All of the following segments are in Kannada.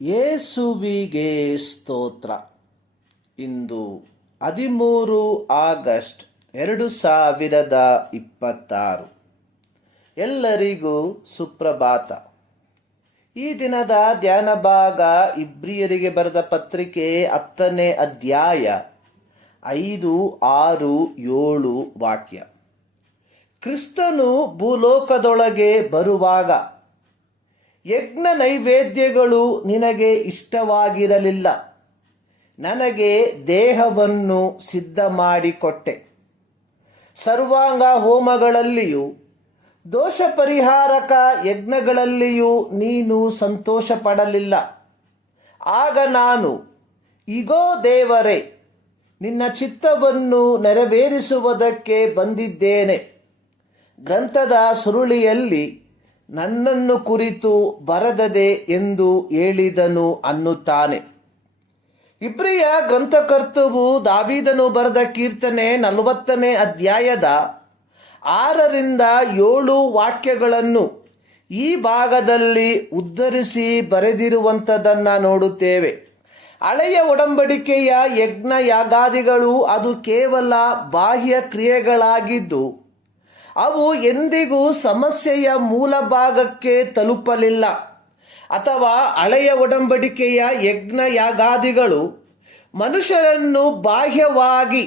ಯೇಸುವಿಗೆ ಸ್ತೋತ್ರ. ಇಂದು 13 ಆಗಸ್ಟ್ 2026. ಎಲ್ಲರಿಗೂ ಸುಪ್ರಭಾತ. ಈ ದಿನದ ಧ್ಯಾನ ಭಾಗ ಇಬ್ರಿಯರಿಗೆ ಬರೆದ ಪತ್ರಿಕೆ 10ನೇ ಅಧ್ಯಾಯ 5, 6, 7 ವಾಕ್ಯ. ಕ್ರಿಸ್ತನು ಭೂಲೋಕದೊಳಗೆ ಬರುವಾಗ ಯಜ್ಞ ನೈವೇದ್ಯಗಳು ನಿನಗೆ ಇಷ್ಟವಾಗಿರಲಿಲ್ಲ. ನನಗೆ ದೇಹವನ್ನು ಸಿದ್ಧ ಮಾಡಿಕೊಟ್ಟೆ. ಸರ್ವಾಂಗ ಹೋಮಗಳಲ್ಲಿಯೂ ದೋಷ ಪರಿಹಾರಕ ಯಜ್ಞಗಳಲ್ಲಿಯೂ ನೀನು ಸಂತೋಷ ಪಡಲಿಲ್ಲ. ಆಗ ನಾನು, ಇಗೋ ದೇವರೇ, ನಿನ್ನ ಚಿತ್ತವನ್ನು ನೆರವೇರಿಸುವುದಕ್ಕೆ ಬಂದಿದ್ದೇನೆ. ಗ್ರಂಥದ ಸುರುಳಿಯಲ್ಲಿ ನನ್ನನ್ನು ಕುರಿತು ಬರೆದದೆ ಎಂದು ಹೇಳಿದನು ಅನ್ನುತ್ತಾನೆ. ಇಬ್ರಿಯ ಗ್ರಂಥಕರ್ತವು ದಾವೀದನು ಬರೆದ ಕೀರ್ತನೆ 40ನೇ ಅಧ್ಯಾಯದ 6ರಿಂದ 7 ವಾಕ್ಯಗಳನ್ನು ಈ ಭಾಗದಲ್ಲಿ ಉದ್ಧರಿಸಿ ಬರೆದಿರುವಂಥದ್ದನ್ನು ನೋಡುತ್ತೇವೆ. ಹಳೆಯ ಒಡಂಬಡಿಕೆಯ ಯಜ್ಞ ಯಾಗಾದಿಗಳು ಅದು ಕೇವಲ ಬಾಹ್ಯ ಕ್ರಿಯೆಗಳಾಗಿದ್ದು ಅವು ಎಂದಿಗೂ ಸಮಸ್ಯೆಯ ಮೂಲ ಭಾಗಕ್ಕೆ ತಲುಪಲಿಲ್ಲ. ಅಥವಾ ಹಳೆಯ ಒಡಂಬಡಿಕೆಯ ಯಜ್ಞ ಯಾಗಾದಿಗಳು ಮನುಷ್ಯರನ್ನು ಬಾಹ್ಯವಾಗಿ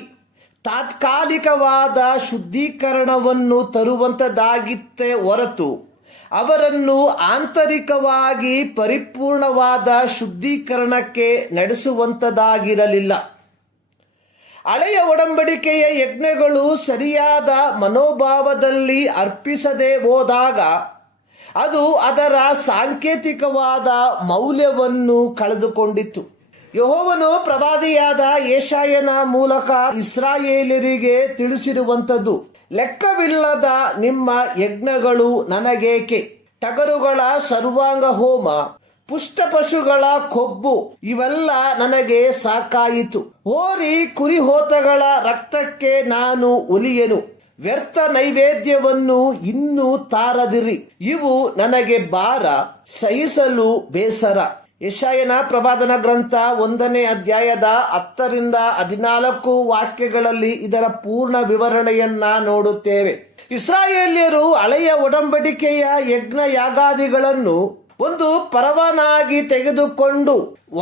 ತಾತ್ಕಾಲಿಕವಾದ ಶುದ್ಧೀಕರಣವನ್ನು ತರುವಂಥದ್ದಾಗಿತ್ತೇ ಹೊರತು ಅವರನ್ನು ಆಂತರಿಕವಾಗಿ ಪರಿಪೂರ್ಣವಾದ ಶುದ್ಧೀಕರಣಕ್ಕೆ ನಡೆಸುವಂಥದ್ದಾಗಿರಲಿಲ್ಲ. ಹಳೆಯ ಒಡಂಬಡಿಕೆಯ ಯಜ್ಞಗಳು ಸರಿಯಾದ ಮನೋಭಾವದಲ್ಲಿ ಅರ್ಪಿಸದೆ ಹೋದಾಗ ಅದು ಅದರ ಸಾಂಕೇತಿಕವಾದ ಮೌಲ್ಯವನ್ನು ಕಳೆದುಕೊಂಡಿತ್ತು. ಯೆಹೋವನು ಪ್ರವಾದಿಯಾದ ಯೆಶಾಯನ ಮೂಲಕ ಇಸ್ರಾಯೇಲರಿಗೆ ತಿಳಿಸಿರುವಂಥದ್ದು, ಲೆಕ್ಕವಿಲ್ಲದ ನಿಮ್ಮ ಯಜ್ಞಗಳು ನನಗೇಕೆ? ಟಗರುಗಳ ಸರ್ವಾಂಗ ಹೋಮ, ಪುಷ್ಟಪಶುಗಳ ಕೊಬ್ಬು ಇವೆಲ್ಲ ನನಗೆ ಸಾಕಾಯಿತು. ಹೋರಿ ಕುರಿಹೋತಗಳ ರಕ್ತಕ್ಕೆ ನಾನು ಒಲಿಯೆನು. ವ್ಯರ್ಥ ನೈವೇದ್ಯವನ್ನು ಇನ್ನೂ ತಾರದಿರಿ. ಇವು ನನಗೆ ಭಾರ, ಸಹಿಸಲು ಬೇಸರ. ಯೆಶಾಯನ ಪ್ರವಾದನ ಗ್ರಂಥ 1ನೇ ಅಧ್ಯಾಯದ 10ರಿಂದ 14 ವಾಕ್ಯಗಳಲ್ಲಿ ಇದರ ಪೂರ್ಣ ವಿವರಣೆಯನ್ನ ನೋಡುತ್ತೇವೆ. ಇಸ್ರಾಯೇಲ್ಯರು ಹಳೆಯ ಒಡಂಬಡಿಕೆಯ ಯಜ್ಞ ಯಾಗಾದಿಗಳನ್ನು ಒಂದು ಪರವಾನಾಗಿ ತೆಗೆದುಕೊಂಡು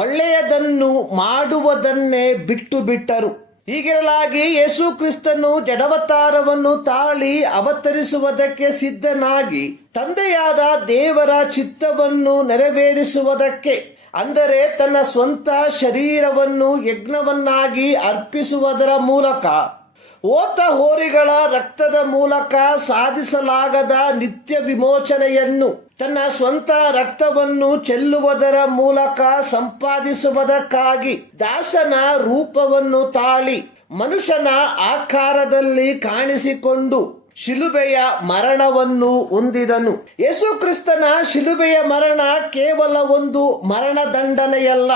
ಒಳ್ಳೆಯದನ್ನು ಮಾಡುವುದನ್ನೇ ಬಿಟ್ಟು ಬಿಟ್ಟರು. ಹೀಗಿರಲಾಗಿ ಯೇಸು ಕ್ರಿಸ್ತನು ಜಡವತಾರವನ್ನು ತಾಳಿ ಅವತರಿಸುವುದಕ್ಕೆ ಸಿದ್ಧನಾಗಿ ತಂದೆಯಾದ ದೇವರ ಚಿತ್ತವನ್ನು ನೆರವೇರಿಸುವುದಕ್ಕೆ, ಅಂದರೆ ತನ್ನ ಸ್ವಂತ ಶರೀರವನ್ನು ಯಜ್ಞವನ್ನಾಗಿ ಅರ್ಪಿಸುವುದರ ಮೂಲಕ ಹೋತ ಹೋರಿಗಳ ರಕ್ತದ ಮೂಲಕ ಸಾಧಿಸಲಾಗದ ನಿತ್ಯ ವಿಮೋಚನೆಯನ್ನು ತನ್ನ ಸ್ವಂತ ರಕ್ತವನ್ನು ಚೆಲ್ಲುವುದರ ಮೂಲಕ ಸಂಪಾದಿಸುವುದಕ್ಕಾಗಿ ದಾಸನ ರೂಪವನ್ನು ತಾಳಿ ಮನುಷ್ಯನ ಆಕಾರದಲ್ಲಿ ಕಾಣಿಸಿಕೊಂಡು ಶಿಲುಬೆಯ ಮರಣವನ್ನು ಹೊಂದಿದನು. ಯೇಸು ಕ್ರಿಸ್ತನ ಶಿಲುಬೆಯ ಮರಣ ಕೇವಲ ಒಂದು ಮರಣದಂಡನೆಯಲ್ಲ,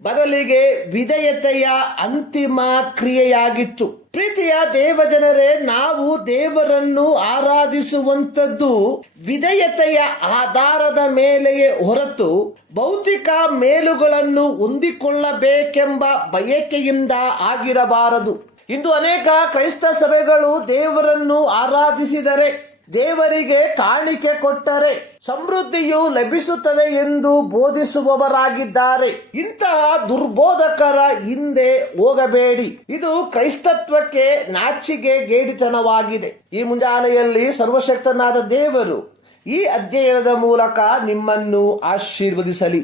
ಬದಲಿಗೆ ವಿಧೇಯತೆಯ ಅಂತಿಮ ಕ್ರಿಯೆಯಾಗಿತ್ತು. ಪ್ರೀತಿಯ ದೇವಜನರೇ, ನಾವು ದೇವರನ್ನು ಆರಾಧಿಸುವಂಥದ್ದು ವಿಧೇಯತೆಯ ಆಧಾರದ ಮೇಲೆಯೇ ಹೊರತು ಭೌತಿಕ ಮೇಲುಗಳನ್ನು ಹೊಂದಿಕೊಳ್ಳಬೇಕೆಂಬ ಬಯಕೆಯಿಂದ ಆಗಿರಬಾರದು. ಇಂದು ಅನೇಕ ಕ್ರೈಸ್ತ ಸಭೆಗಳು ದೇವರನ್ನು ಆರಾಧಿಸಿದರೆ, ದೇವರಿಗೆ ಕಾಣಿಕೆ ಕೊಟ್ಟರೆ ಸಮೃದ್ಧಿಯು ಲಭಿಸುತ್ತದೆ ಎಂದು ಬೋಧಿಸುವವರಾಗಿದ್ದಾರೆ. ಇಂತಹ ದುರ್ಬೋಧಕರ ಹಿಂದೆ ಹೋಗಬೇಡಿ. ಇದು ಕ್ರೈಸ್ತತ್ವಕ್ಕೆ ನಾಚಿಕೆ ಗೇಡಿತನವಾಗಿದೆ. ಈ ಮುಂಜಾನೆಯಲ್ಲಿ ಸರ್ವಶಕ್ತನಾದ ದೇವರು ಈ ಅಧ್ಯಯನದ ಮೂಲಕ ನಿಮ್ಮನ್ನು ಆಶೀರ್ವದಿಸಲಿ.